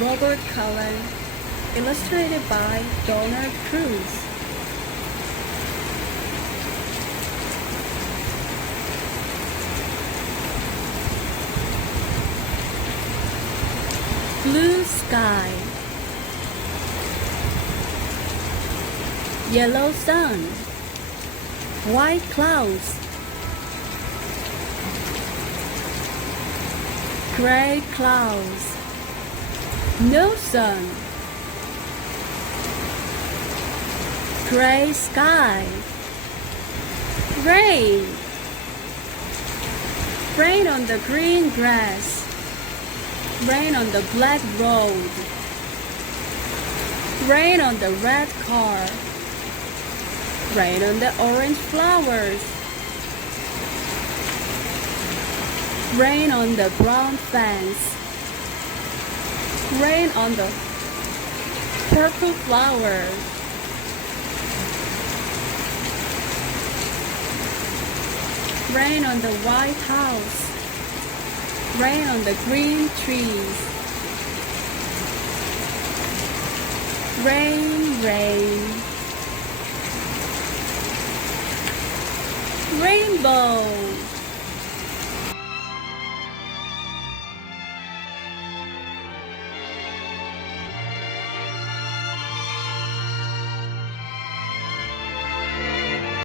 Robert Cullen, illustrated by Donald Cruz. Blue sky, yellow sun, white clouds, gray clouds, no sun, gray sky, rain, rain on the green grass, rain on the black road, rain on the red car, rain on the orange flowers, rain on the brown fence, rain on the purple flowers, rain on the white house, rain on the green trees, rain, rain, rainbow.